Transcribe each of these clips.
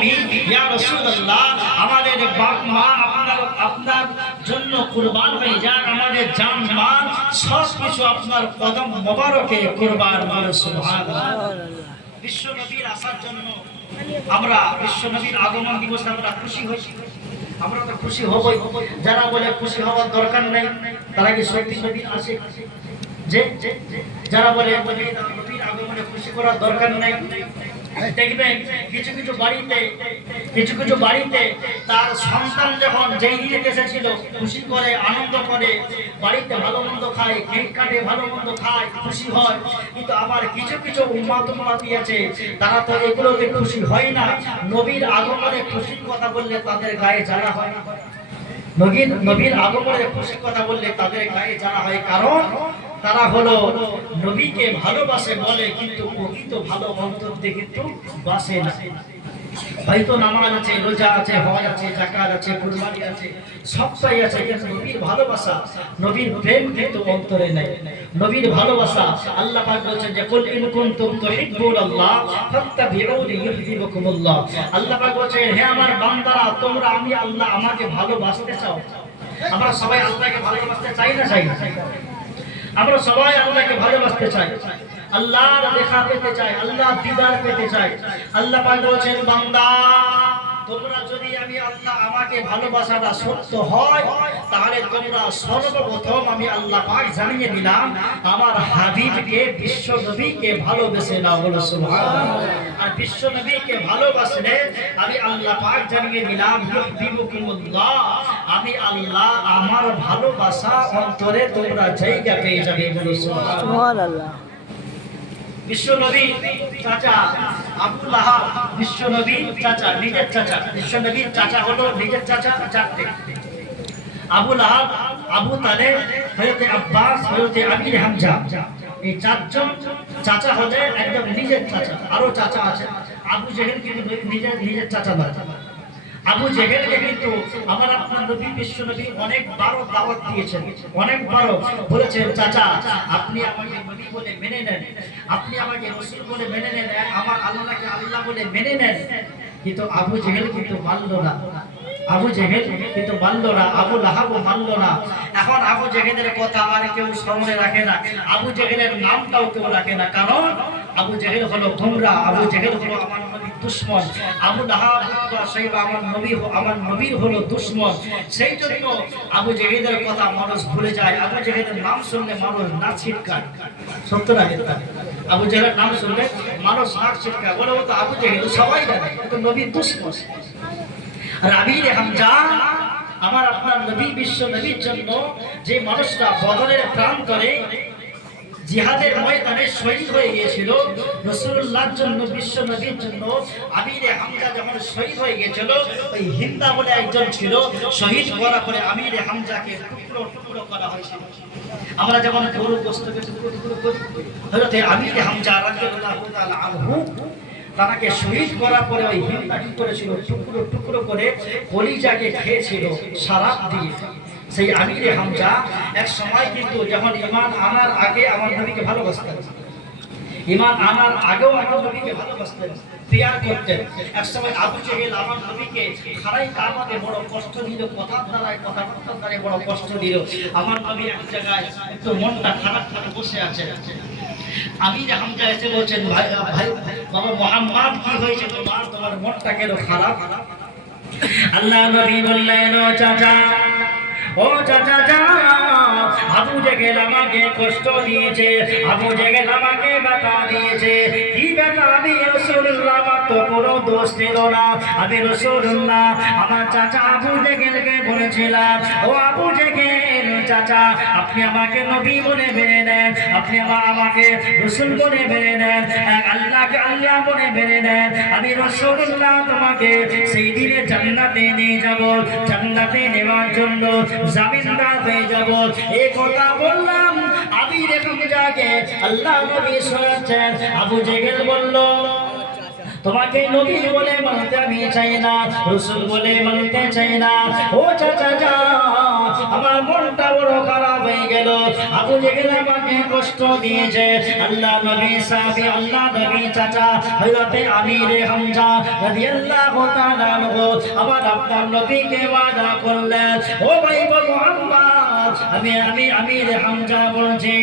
উম্মি ইয়া রাসূলুল্লাহ আমাদের বাপ মা আপনার জন্য কুরবান হয়ে যাক, আমাদের জান মাল সব কিছু আপনার কদম মোবারকে কুরবান করে সুবহানাল্লাহ। বিশ্ব নবীর আসার জন্য আমরা বিশ্ব নবীর আগমন দিবসে আমরা খুশি হই, আমরা তো খুশি হবই। যারা বলে খুশি হওয়ার দরকার নেই তারা কি সত্যি নবী আসে? যে যারা বলে নবীর আগমনে খুশি করার দরকার নেই, দেখবেন কিছু কিছু বাড়িতে তার সন্তান যখন যেই দিনে এসেছিল খুশি করে আনন্দ করে বাড়িতে ভালো মন্দ খায়, কেক কাটে, ভালো মন্দ খায়, খুশি হয়। কিন্তু আবার কিছু কিছু উম্মাতি আছে তারা তো এগুলোতে খুশি হয় না। নবীর আগমনে খুশির কথা বললে তাদের গায়ে জ্বালা হয়। নবীর আগমনে খুশির কথা বললে তাদের গায়ে জ্বালা হয়, কারণ তারা হলো নবীকে ভালোবাসে বলে কিন্তু প্রকৃত ভালো অন্তর থেকে কিন্তু বাসে না। হয়তো নামাজ আছে, রোজা আছে, হজ আছে, যাকাত আছে, কুরবানি আছে, সবটাই আছে, কিন্তু নবীর ভালোবাসা, নবীর প্রেম কিন্তু অন্তরে নেই। নবীর ভালোবাসা আল্লাহ পাক বলেছেন যে কুল ইন কুনতুম তুহিব্বুনাল্লাহ ফাত্তাবিউনি ইউহিব্বুকুমুল্লাহ। আল্লাহ পাক বলেছেন হে আমার বান্দারা তোমরা আমি আল্লাহ আমাকে ভালোবাসতে চাও। আমরা সবাই আল্লাহকে ভালোবাসতে চাই না? চাই না? আমরা সবাই আল্লাহকে ভালোবাসতে চাই, আল্লাহর দেখা পেতে চাই, আল্লাহর দিদার পেতে চাই। আল্লাহ পাক বলেছেন বান্দা তোমরা যদি আমি আল্লাহ আমাকে ভালোবাসাটা সত্য হয় তাহলে তোমরা সর্বপ্রথম আমি আল্লাহ পাক জানিয়ে দিলাম আমার হাবিবকে বিশ্ব নবীকে ভালোবেসে নাও, বলো সুবহানাল্লাহ। আর বিশ্ব নবীকে ভালোবাসলে আমি আল্লাহ পাক জানিয়ে দিলাম ইউহিব্বুকুমুল্লাহ, আমি আল্লাহ আমার ভালোবাসা অন্তরে তোমরা জায়গা পেয়ে যাবে, বলো সুবহানাল্লাহ। বিশ্ব নবী চাচা আবু লাহাব, বিশ্ব নবী চাচা নিজের চাচা, বিশ্ব নবীর চাচা হলো নিজের চাচা চারটে, আবু লাহাব, আবু তালেব, হযরত আব্বাস, হযরত আমির হামজা। এই চারজন চাচা হলে একদম নিজের চাচা। আরো চাচা আছে, আবু জেহেল কিন্তু নিজের চাচা নয়। আবু জেহেলকে কিন্তু আমার আপনার নবী বিশ্ব নবী অনেকবারও দাওয়াত দিয়েছেন, অনেকবারও বলেছেন চাচা আপনি আমাকে নবী বলে মেনে নেন, আপনি আমাকে রাসূল বলে মেনে নেন, আমার আল্লাহকে আল্লাহ বলে মেনে নেন। কিন্তু আবু জেহেল কিন্তু মানল না, আবু জেহেল কিন্তু মানল না, আবু লাহাবও মানল না। এখন আবু জেহেলের কথা আর কেউ স্মরণে রাখে না, আবু জেহেলের নামটাও কেউ রাখে না, কারণ আবু জেহেল হলো গোমরা, আবু জেহেল হলো আমার নবীর দুশমন, আবু লাহাব আমার নবীর হলো দুশমন। সেই জন্য আবু জেহেলের কথা মানুষ ভুলে যায়, আবু জেহেলের নাম শুনলে মানুষ নাক ছিটকায়। সত্য না মিথ্যা? আবু জেহেলের নাম শুনলে মানুষ নাক ছিটকায়, বলে ও তো আবু জেহেল সবাই জানে, তো নবীর দুশমন। আর আমির হামজা আমার আপনার নবী বিশ্ব নবীর জন্য যে মানুষটা বদরের প্রাণ করে জিহাদের ময়দানে শহীদ হয়ে গিয়েছিল রাসূলুল্লাহর জন্য, বিশ্ব নবীর জন্য, আমির হামজা যখন শহীদ হয়ে গিয়েছিল ওই হিন্দা বলে একজন ছিল, শহীদ করার পরে আমির হামজাকে টুকরো টুকরো করা হয়েছিল। আমরা যেমন গরু গোশতকে টুকরো টুকরো করি, হযরত আমির হামজা রাদিয়াল্লাহু তাআলা আনহু তাকে শহীদ করার পরে ওই হিন্দা কি করেছিল, টুকরো টুকরো করে কলিজাকে খেয়েছিল সারাপ দিয়ে। সেই আমির হামজা এক সময় কিন্তু যখন ঈমান আনার আগে আমার নবীকে ভালোবাসতেন, ঈমান আনার আগেও আমার নবীকে ভালোবাসতেন, প্রেয়ার করতেন। এক সময় আবু জেহেল আমার নবীকে খারাই কামাতে বড় কষ্ট দিল, কথাবার্তার দ্বারা বড় কষ্ট দিল। আমার নবী এক জায়গায় একটু মনটা খারাপ করে বসে আছে, আমির হামজা এসে বলছেন ভাই বাবা মুহাম্মদ কি হয়েছে তোমার মনটা কেন খারাপ? আল্লাহ নবী বললেন ও চাচা যা আবু জেহেল আমাকে কষ্ট দিয়েছে, আবু জেহেল আমাকে ব্যথা দিয়েছে। কি ব্যথা? আমি রাসূলুল্লাহ তো কোনো দোষ ছিল না, আমি রাসূলুল্লাহ আমার চাচা আবু জেহেলকে বলেছিলাম ও আবু জেহেল চাচা আপনি আমাকে নবী বলে মেনে নেন, আপনি আমাকে রাসূল বলে মেনে নেন, আল্লাহকে আল্লাহ বলে মেনে নেন, আমি রাসূলুল্লাহ তোমাকে সেই দিনে জান্নাতে নিয়ে যাব, জান্নাতে নেওয়ার জন্য জামিনদার হয়ে যাব। এই কথা বললাম আমির হামজাকে আল্লাহ নবী শোনাচ্ছেন। আবু জেহেল বলল তোমাকে নবী বলে মানতে আমি চাই না, রাসূল বলে মানতে চাই না। ও চাচা যা আমার মনটা বড় খারাপ হয়ে গেল, আবু জেহেল আমাকে আমাকে কষ্ট দিয়েছে। আল্লাহ নবী সাহাবী, আল্লাহ নবী চাচা হযরতে আমির হামজা রাদিয়াল্লাহু তাআলা আনহু আমার আপনার নবীকে ওয়াদা করলেন, ও ভাই মুহাম্মদ, আমি আমির হামজা বলছি,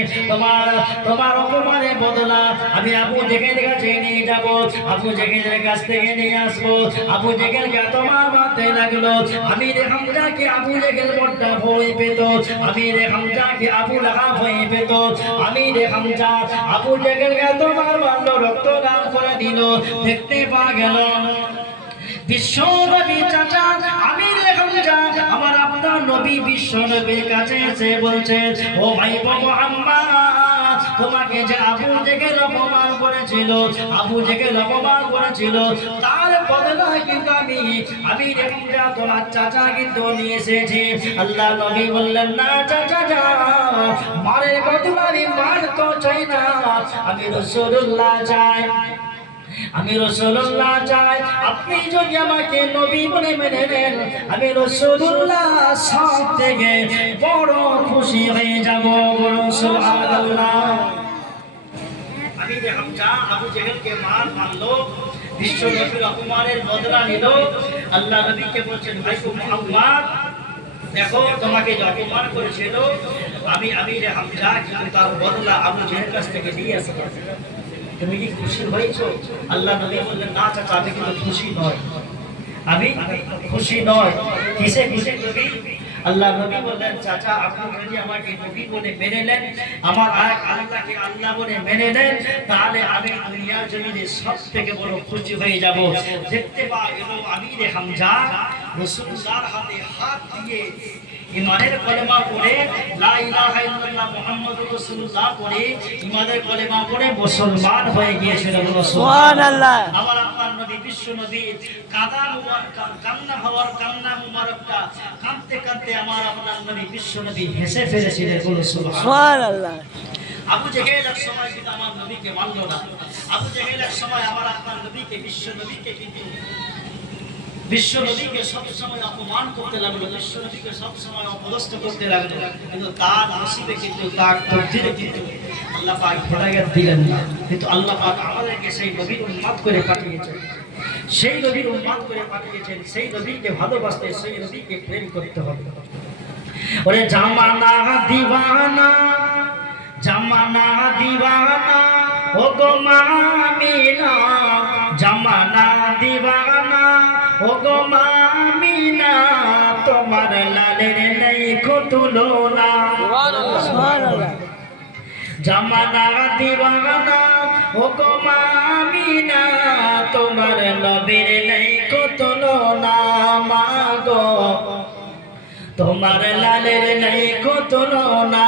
তোমার অপমানের বদলা আমি আবু জেহেলের কাছে নিয়ে যাব, আবু জেহেলের কাছ থেকে নিয়ে আসবো। আবু জেহেলকে তোমার মাথায় লাগলো। আমির হামজাকে আবু জেহেল বড্ড ভয় পেত, আমির হামজাকে আবু লাহাব ভয় পেত। আমির হামজা আবু জেহেলকে তোমার মারলো, রক্ত দান করে দিল। দেখতে পাওয়া গেল বিশ্ব নবী চাচা আমির হামজা আমার আপনার নবী বিশ্ব নবীর কাছে এসে বলছে, ও ভাই মুহাম্মদ, তোমাকে যে আবু জেহেল অপমান করেছিল, আবু জেহেল অপমান করেছিল, তার বদলায় কিন্তু আমি আমির হামজা তোমার চাচা কিন্তু নিয়ে এসেছি। আল্লাহ নবী বললেন, না চাচা যা, মারের বদলা আমি মার তো চাই না, আমি রাসূলুল্লাহ চাই, আমি রাসূলুল্লাহ চাই। আপনি যদি আমাকে নবী বলে মেনে নেন, আমি রাসূলুল্লাহ সব থেকে বড় খুশি হয়ে যাব। বলুন সুবহানাল্লাহ। আমির হামজা আবু জেহেলকে মারলো, বিশ্ব নবীর অপমানের বদলা নিল। আল্লাহ নবীকে বলছেন, ভাই মুহাম্মদ, দেখো তোমাকে যে অপমান করেছিল আমি আমির হামজা কিন্তু তার বদলা আবু জেহেলের কাছ থেকে নিয়ে আসবো। তুমি কি খুশি হয়েছো? আল্লাহ নবী বললেন, না চাচা আমি কিন্তু খুশি নয়, আমি খুশি নয়। কিসে খুশি নবী? আল্লাহ নবী বললেন, চাচা আপনি যদি আমাকে নবী বলে মেনে নেন, আমার এক আল্লাহকে আল্লাহ বলে মেনে নেন, তাহলে আমি দুনিয়ার জমিনে সব থেকে বড় খুশি হয়ে যাব। দেখতে পাওয়া গেল আমির হামজা রাসূলুল্লাহর হাতে হাত দিয়ে ইমানের কলেমা পড়ে, লা ইলাহা ইল্লাল্লাহ মুহাম্মাদুর রাসূলুল্লাহ পড়ে, ইমানের কলেমা পড়ে মুসলমান হয়ে গিয়েছিল। সুবহানাল্লাহ। আমার আপনার নবী বিশ্ব নবী কান্না মুবারকটা কাঁদতে কাঁদতে আমার আপনার নবী বিশ্ব নবী হেসে ফেলেছিলেন। সুবহানাল্লাহ। আবু জেহেল এক সময় কিন্তু আমার নবীকে মানল না। আবু জেহেল এক সময় আমার আপনার নবীকে বিশ্ব নবীকে কিন্তু বিশ্ব নবীকে সবসময় অপমান করতে লাগলো, বিশ্ব নবীকে সবসময় অপদস্থ করতে লাগলো, কিন্তু তার নসিবে কিন্তু তার তকদিরে কিন্তু আল্লাহ পাক হেদায়েত দিলেন না। কিন্তু আল্লাহ পাক আমাদেরকে সেই নবীর উম্মত করে পাঠিয়েছেন, সেই নবীর উম্মত করে পাঠিয়েছেন। সেই নবীকে ভালোবাসতে, সেই নবীকে প্রেম করতে হবে। ওরে জামানা দিওয়ানা, জামানা দিওয়ানা, ও গো মামিনা, জামানা দিওয়ানা, ও গো মামিনা, তোমার লালের নেই কো তুলনা। সুবহানাল্লাহ। জামানা দিওয়ানা, ও গো মামিনা, তোমার নবীর নেই কো তুলনা। মাগো তোমার লালের নেই কো তুলনা।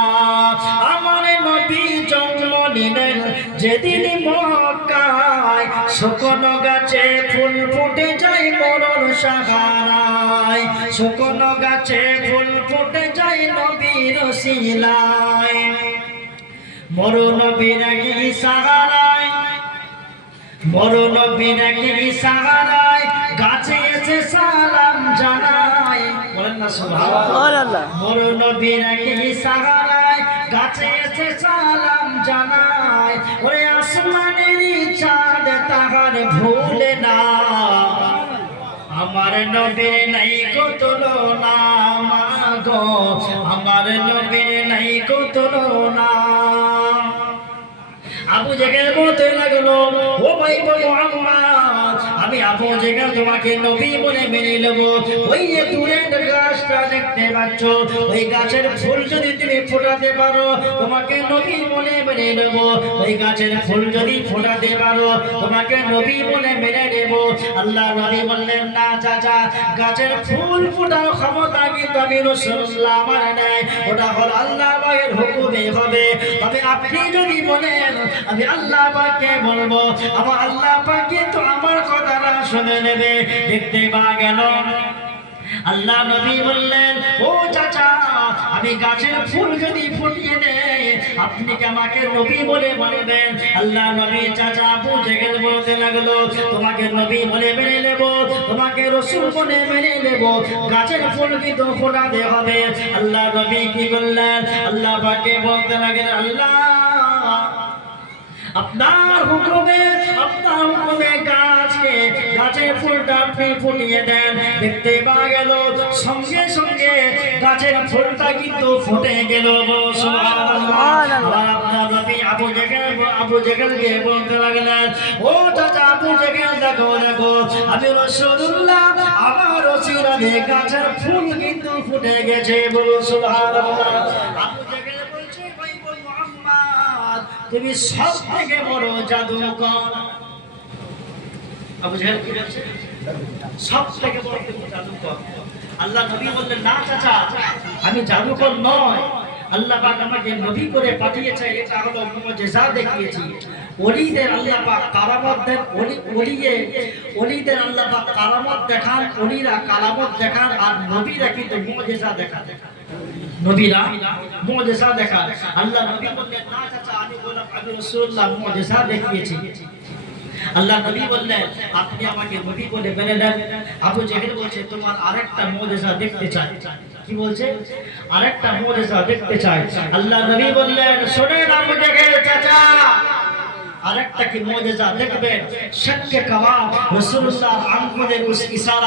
আমার নবী জন্ম নিলেন যেদিন মক্কায়, শুকনো গাছে ফুল ফুটে যায় মরণ সাহারায়, শুকনো গাছে ফুল ফুটে যায় নবীর শিলায়, মরণ বিরাগী সাহারায়, মরণ বিরাগী সাহারায়, গাছে এসে সালাম জানায়। বলেন না সুবহানাল্লাহ। মরণ বিরাগী সাহারায়, গাছে এসে সালাম জানায়। ওরে আসমানের চাঁদ তাহার ভুলে না, আমার নবীর নাই কো তুলনা। মাগো আমার নবীর নাই কো তুলনা। আবু জেহেল বলতে লাগলো, ও ভাই মুহাম্মদ, আমি আবু জেহেল তোমাকে নবী বলে মেনে নেব। ওই যে দূরের গাছটা দেখতে পাচ্ছ, ওই গাছের ফুল যদি তুমি ফোটাতে পারো, তোমাকে নবী বলে মেনে নেব। ওই গাছের ফুল যদি ফোটাতে পারো, তোমাকে নবী বলে মেনে নেব। আল্লাহ নবী বললেন, না চাচা, গাছের ফুল ফোটার ক্ষমতা কিন্তু আমি রাসূলুল্লাহ আমার নাই, ওটা হল আল্লাহ পাকের হুকুমে হবে। তবে আপনি যদি বলেন আমি আল্লাহ পাককে বলবো, আমার আল্লাহ পাক কিন্তু আমার কথাটা শুনে নেবে। দেখতে পাওয়া গেল আল্লাহ নবী বললেন, ও চাচা, আমি গাছের ফুল যদি ফুটিয়ে দেই, আপনি কি আমাকে নবী বলে বলবেন? আল্লাহ নবী চাচা আবু জেহেল বলতে লাগলো, তোমাকে নবী বলে মেনে নেব, তোমাকে রাসূল বলে মেনে নেব, গাছের ফুল কিন্তু ফোটাতে হবে। আল্লাহ নবী কি বললেন? আল্লাহ পাককে বলতে লাগলেন, আল্লাহ আপনার হুকুমে গাছের ফুলটা আপনি ফুটিয়ে দেন। দেখতে পাওয়া গেল সঙ্গে সঙ্গে গাছের ফুলটা কিন্তু ফুটে গেল। সুবহানাল্লাহ। আবার আপনার নবী আবু জেহেলকে বলতে লাগলেন, ও চাচা আবু জেহেল, দেখো দেখো আমি রাসূলুল্লাহ আমার ওসিলাতে গাছের ফুল কিন্তু ফুটে গেছে। বলো সুবহানাল্লাহ। আবু জেহেল বলছে, ভাই মুহাম্মদ তুমি সব থেকে বড় জাদুকর। আবু জেহেল কি বলছে? সব থেকে বড় তুমি জাদুকর। আল্লাহ নবী বললেন, না চাচা আমি জাদুকর নয়, আল্লাহ পাক আমাকে নবী করে পাঠিয়েছে, এটা হলো মুজিজা দেখিয়েছি। ওলিদের আল্লাহ পাক কারামত দেন, ওলিদের আল্লাহ পাক কারামত দেখান, ওলিরা কারামত দেখান, আর নবীরা কিন্তু মুজিজা দেখান। নবীরা মুজিজা দেখান। আল্লাহ নবী বললেন, না চাচা আমি বললাম আমি রাসূলুল্লাহ মুজিজা দেখিয়েছি। আল্লাহ নবী বললেন, আপনি আমাকে নবী বলে মেনে নেন। আবু জেহেল বলছে, তোমার আরেকটা মুজিজা দেখতে চাই। কি বলছে? আরেকটা মুজিজা দেখতে চাই। আল্লাহ নবী বললেন, শুনেন আবু জেহেল চাচা, আরেকটা কি মুজিজা দেখবেন? শক্কে কাওয়া রাসূলুল্লাহ আঙ্গুলের ইশারা